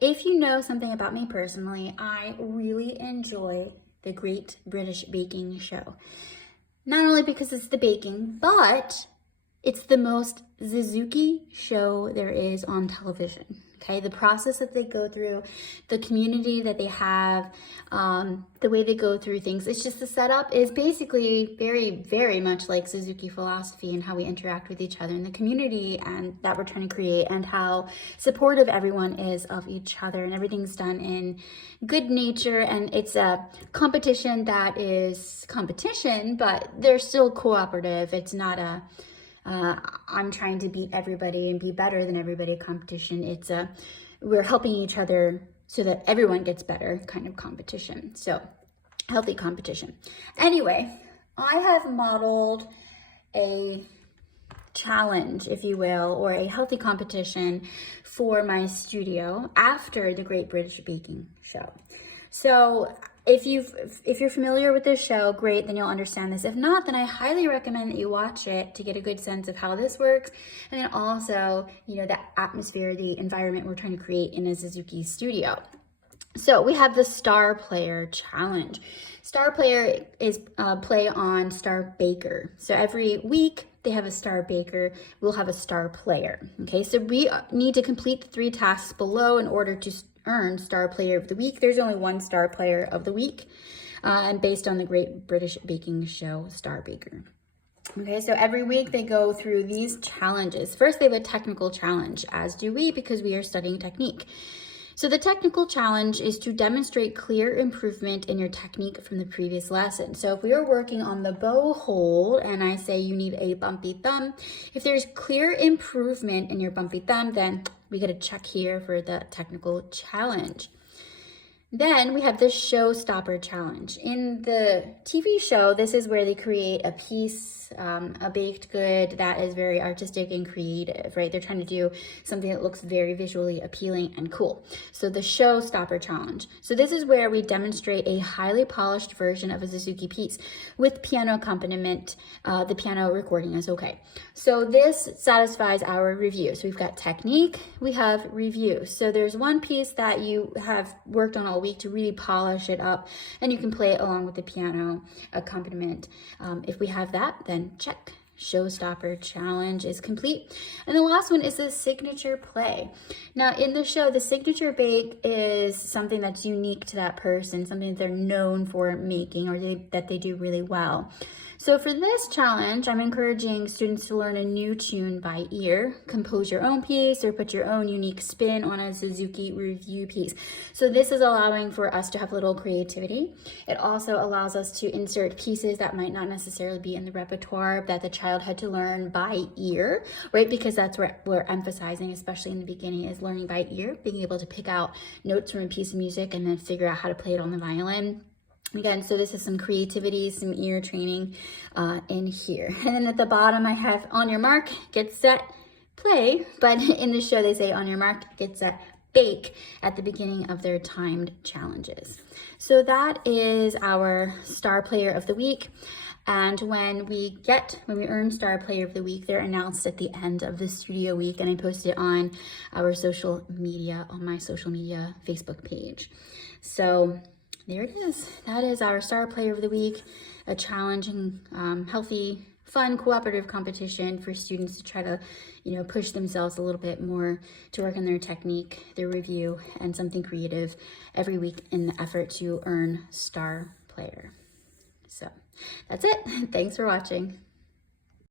If you know something about me personally, I really enjoy the Great British Baking Show. Not only because it's the baking, but it's the most Suzuki show there is on television. Okay, the process that they go through, the community that they have, the way they go through things, it's just the setup is basically very, very much like Suzuki philosophy and how we interact with each other in the community and that we're trying to create, and how supportive everyone is of each other, and everything's done in good nature. And it's a competition that is competition, but they're still cooperative. It's not a I'm trying to beat everybody and be better than everybody competition. It's we're helping each other so that everyone gets better kind of competition. So healthy competition. Anyway, I have modeled a challenge, if you will, or a healthy competition for my studio after the Great British Baking Show. So if you're familiar with this show, great, then you'll understand this. If not, then I highly recommend that you watch it to get a good sense of how this works. And then also, the atmosphere, the environment we're trying to create in a Suzuki studio. So we have the Star Player Challenge. Star Player is play on Star Baker. So every week they have a Star Baker, we'll have a Star Player. Okay, so we need to complete the 3 tasks below in order to earn Star Player of the Week. There's only one Star Player of the Week, and based on the Great British Baking Show Star Baker. Okay, so every week they go through these challenges. First, they have a technical challenge, as do we, because we are studying technique. So the technical challenge is to demonstrate clear improvement in your technique from the previous lesson. So if we are working on the bow hold and I say you need a bumpy thumb, if there's clear improvement in your bumpy thumb, then we get a check here for the technical challenge. Then we have the Showstopper Challenge. In the TV show, this is where they create a piece, a baked good that is very artistic and creative, right? They're trying to do something that looks very visually appealing and cool. So the Showstopper Challenge. So this is where we demonstrate a highly polished version of a Suzuki piece with piano accompaniment. The piano recording is okay. So this satisfies our review. So we've got technique, we have review. So there's one piece that you have worked on all week to really polish it up, and you can play it along with the piano accompaniment. If we have that, then check. Showstopper Challenge is complete. And the last one is the signature play. Now in the show, the signature bake is something that's unique to that person, something that they're known for making, or that they do really well. So for this challenge, I'm encouraging students to learn a new tune by ear, compose your own piece, or put your own unique spin on a Suzuki review piece. So this is allowing for us to have a little creativity. It also allows us to insert pieces that might not necessarily be in the repertoire that the child had to learn by ear, right? Because that's what we're emphasizing, especially in the beginning, is learning by ear, being able to pick out notes from a piece of music and then figure out how to play it on the violin. Again, so this is some creativity, some ear training in here. And then at the bottom, I have on your mark, get set, play. But in the show, they say on your mark, get set, bake at the beginning of their timed challenges. So that is our Star Player of the Week. And when we earn Star Player of the Week, they're announced at the end of the studio week. And I post it on our social media, on my social media Facebook page. So there it is. That is our Star Player of the Week, a challenging, healthy, fun, cooperative competition for students to try to, push themselves a little bit more to work on their technique, their review, and something creative every week in the effort to earn Star Player. So that's it. Thanks for watching.